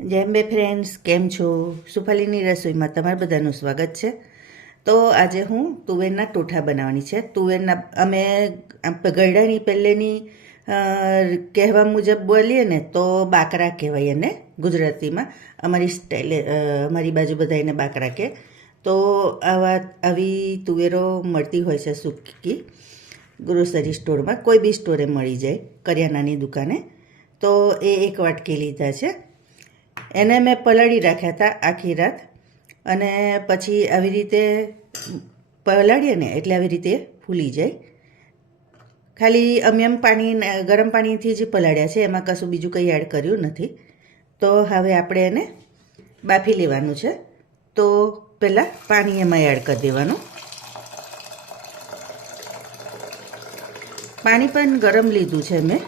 જય અંબે ફ્રેન્ડ્સ, કેમ છો? સુફાલીની રસોઈમાં તમારું બધાનું સ્વાગત છે. તો આજે હું તુવેરના ટોઠા બનાવવાની છે. તુવેરના અમે ગળાની પહેલેની કહેવા મુજબ બોલીએ ને તો બાકરા કહેવાય એને ગુજરાતીમાં. અમારી સ્ટાઇલ અમારી બાજુ બધા એને બાકરા કહે. તો આવી તુવેરો મળતી હોય છે સૂકી ગ્રોસરી સ્ટોરમાં, કોઈ બી સ્ટોરે મળી જાય, કરિયાણાની દુકાને. તો એ એક વાટકી લીધા છે. એને મેં પલાળી રાખ્યા હતા આખી રાત, અને પછી આવી રીતે પલાળીએ ને એટલે આવી રીતે ફૂલી જાય. ખાલી એમ પાણી, ગરમ પાણીથી જ પલાળ્યા છે, એમાં કશું બીજું કંઈ એડ કર્યું નથી. તો હવે આપણે એને બાફી લેવાનું છે. તો પહેલાં પાણી એમાં એડ કરી દેવાનું. પાણી પણ ગરમ લીધું છે મેં.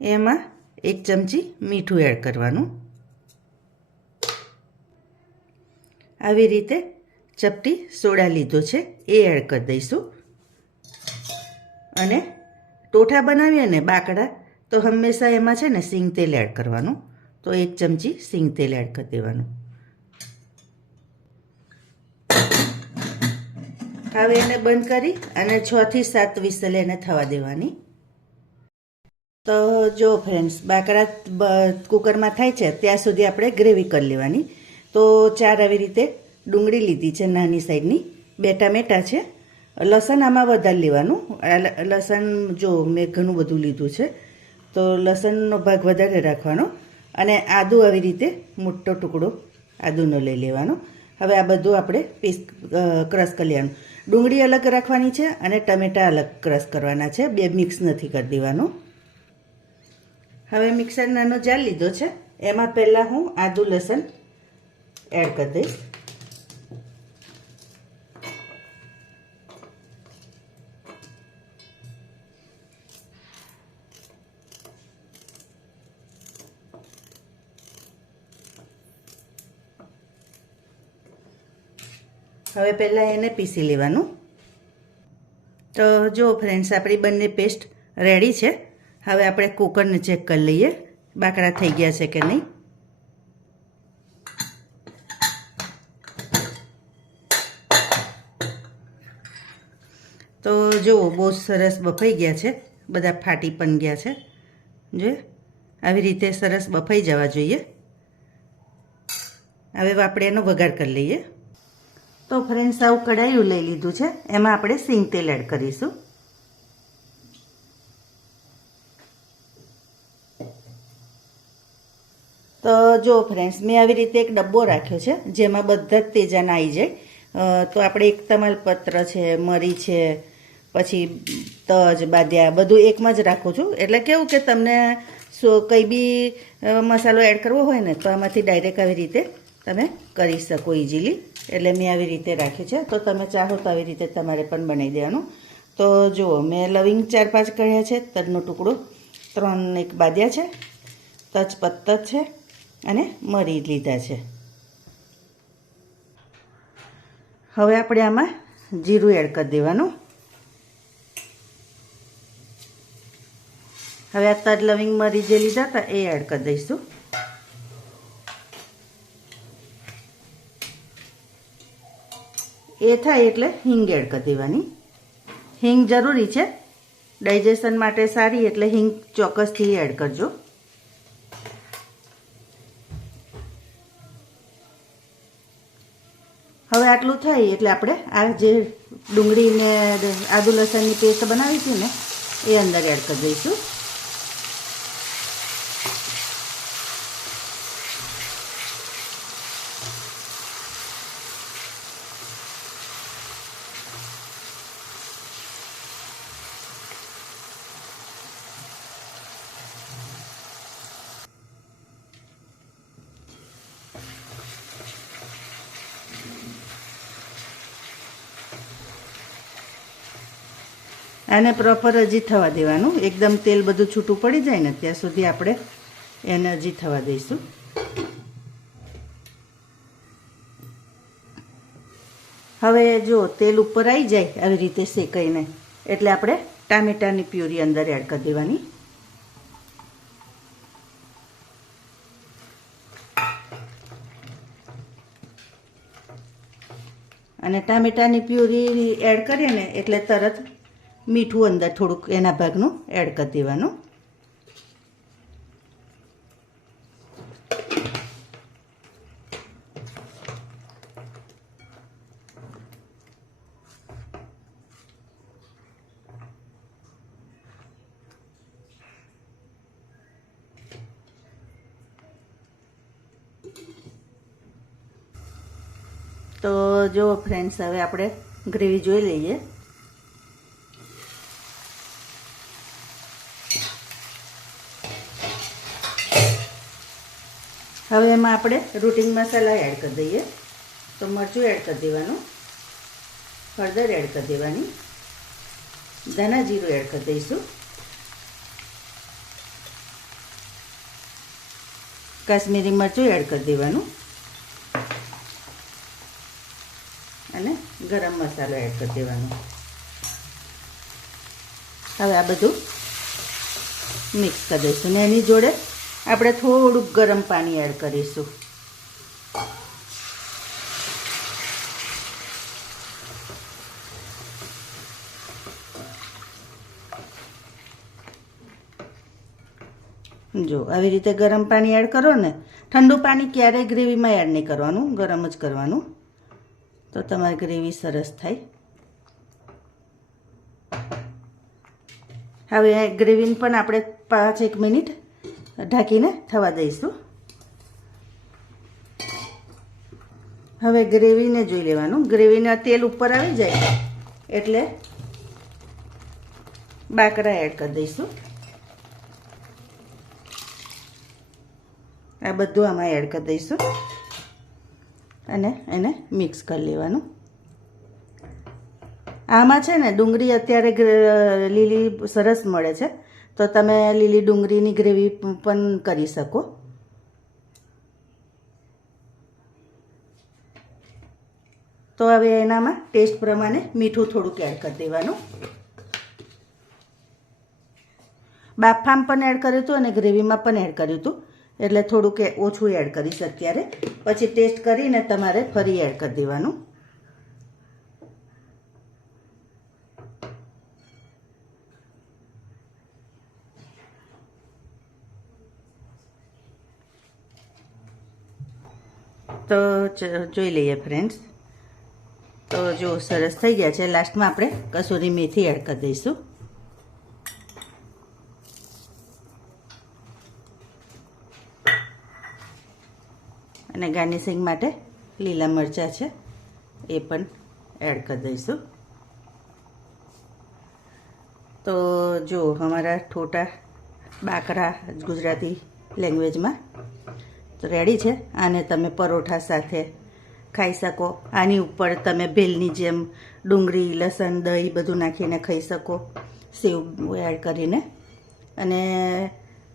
એમાં 1 ચમચી મીઠું એડ કરવાનું. આવી રીતે ચપટી સોડા લીધો છે એ એડ કરી દઈશું. અને ટોઠા બનાવીએ ને બાકડા, તો હંમેશા એમાં છે ને સિંગ તેલ એડ કરવાનું. તો 1 ચમચી સિંગ તેલ એડ કરી દેવાનું. હવે એને બંધ કરી અને 6 થી 7 વિસલ એને થવા દેવાની. તો જો ફ્રેન્ડ્સ, બાકડા કુકરમાં થાય છે ત્યાં સુધી આપણે ગ્રેવી કરી લેવાની. તો 4 આવી રીતે ડુંગળી લીધી છે નાની સાઈઝની, 2 ટામેટાં છે, લસણ આમાં વધારે લેવાનું. લસણ જો મેં ઘણું બધું લીધું છે, તો લસણનો ભાગ વધારે રાખવાનો. અને આદું આવી રીતે મોટો ટુકડો આદુનો લઈ લેવાનો. હવે આ બધું આપણે ક્રશ કરી લેવાનું. ડુંગળી અલગ રાખવાની છે અને ટમેટાં અલગ ક્રશ કરવાના છે, 2 મિક્સ નથી કરી દેવાનું. હવે મિક્સર નાનો જાર લીધો છે, એમાં પહેલાં હું આદુ લસણ એડ કરી દઈશ. હવે પહેલાં એને પીસી લેવાનું. તો જો ફ્રેન્ડ્સ, આપણી બંને પેસ્ટ રેડી છે. હવે આપણે કુકરને ચેક કરી લઈએ બાકડા થઈ ગયા છે કે નહીં. તો જુઓ, બહુ સરસ બફાઈ ગયા છે, બધા ફાટી પણ ગયા છે. જો આવી રીતે સરસ બફાઈ જવા જોઈએ. હવે આપણે એનો વઘાર કરી લઈએ. તો ફ્રેન્ડ્સ, આવું કડાયું લઈ લીધું છે, એમાં આપણે સિંગ તેલ એડ કરીશું. તો જો ફ્રેન્ડ્સ, મેં આવી રીતે એક ડબ્બો રાખ્યો છે જેમાં બધા જ તેજાના આવી જાય. તો આપણે એક તમાલપત્ર છે, મરી છે, પછી તજ, બાદિયા બધું એકમાં જ રાખું છું. એટલે કેવું કે તમને કંઈ બી મસાલો એડ કરવો હોય ને તો આમાંથી ડાયરેક્ટ આવી રીતે તમે કરી શકો ઇઝીલી. એટલે મેં આવી રીતે રાખ્યું છે. તો તમે ચાહો તો આવી રીતે તમારે પણ બનાવી દેવાનું. તો જુઓ, મેં લવિંગ 4-5 કર્યા છે, તજનો ટુકડો 3 બાદિયા છે, તજપત્તર છે અને મરી લીધા છે. હવે આપણે આમાં જીરું એડ કરી દેવાનું. હવે આ તજ, લવિંગ, મરી જે લીધા હતા એ એડ કરી દઈશું. એ થાય એટલે હિંગ એડ કરી દેવાની. હિંગ જરૂરી છે, ડાયજેશન માટે સારી, એટલે હિંગ ચોક્કસથી એડ કરજો. હવે આટલું થાય એટલે આપણે આ જે ડુંગળી ને આદુ લસણની પેસ્ટ બનાવી હતી ને એ અંદર એડ કરી દઈશું. આને પ્રોપર હજી થવા દેવાનું. એકદમ તેલ બધું છૂટું પડી જાય ને ત્યાં સુધી આપણે એને હજી થવા દઈશું. હવે જો તેલ ઉપર આવી જાય આવી રીતે શેકાઈને, એટલે આપણે ટામેટાની પ્યુરી અંદર એડ કરી દેવાની. અને ટામેટાની પ્યુરી એડ કરીએ ને એટલે તરત મીઠું અંદર થોડુંક એના ભાગનું એડ કરી દેવાનું. તો જો ફ્રેન્ડ્સ, હવે આપણે ગ્રેવી જોઈ લઈએ. હવે એમાં આપણે રૂટિન મસાલા એડ કરી દઈએ. તો મરચું એડ કરી દેવાનું, હળદર એડ કરી દેવાની, ધાણા જીરું એડ કરી દઈશું, કાશ્મીરી મરચું એડ કરી દેવાનું અને ગરમ મસાલો એડ કરી દેવાનો. હવે આ બધું મિક્સ કરી દઈશું ને એની જોડે આપણે થોડુંક ગરમ પાણી એડ કરીશું. જો આવી રીતે ગરમ પાણી એડ કરો ને. ઠંડુ પાણી ક્યારેય ગ્રેવીમાં એડ નહીં કરવાનું, ગરમ જ કરવાનું, તો તમારી ગ્રેવી સરસ થાય. હવે ગ્રેવીને પણ આપણે 5-1 મિનિટ ઢાંકીને થવા દઈશું. હવે ગ્રેવીને જોઈ લેવાનું. ગ્રેવીના તેલ ઉપર આવી જાય એટલે બાકરા એડ કરી દઈશું. આ બધું આમાં એડ કરી દઈશું અને એને મિક્સ કરી લેવાનું. આમાં છે ને ડુંગળી અત્યારે લીલી સરસ મળે છે, તો તમે લીલી ડુંગળીની ગ્રેવી પણ કરી શકો. તો હવે એનામાં ટેસ્ટ પ્રમાણે મીઠું થોડુંક એડ કરી દેવાનું. બાફામાં પણ એડ કર્યું હતું અને ગ્રેવીમાં પણ એડ કર્યું હતું, એટલે થોડુંક ઓછું એડ કરીશ અત્યારે. પછી ટેસ્ટ કરીને તમારે ફરી એડ કરી દેવાનું. તો જોઈ લઈએ ફ્રેન્ડ્સ. તો જો સરસ થઈ ગયા છે. લાસ્ટમાં આપણે કસૂરી મેથી એડ કરી દઈશું. અને ગાર્નિશિંગ માટે લીલા મરચાં છે એ પણ એડ કરી દઈશું. તો જો અમારા ઠોટા બાકરા ગુજરાતી લેંગ્વેજમાં તો રેડી છે. આને તમે પરોઠા સાથે ખાઈ શકો. આની ઉપર તમે ભેલની જેમ ડુંગળી, લસણ, દહીં બધું નાખીને ખાઈ શકો, સેવ એડ કરીને. અને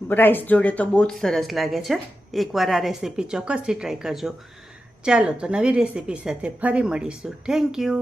રાઈસ જોડે તો બહુ જ સરસ લાગે છે. એકવાર આ રેસીપી ચોક્કસથી ટ્રાય કરજો. ચાલો તો નવી રેસીપી સાથે ફરી મળીશું. Thank you.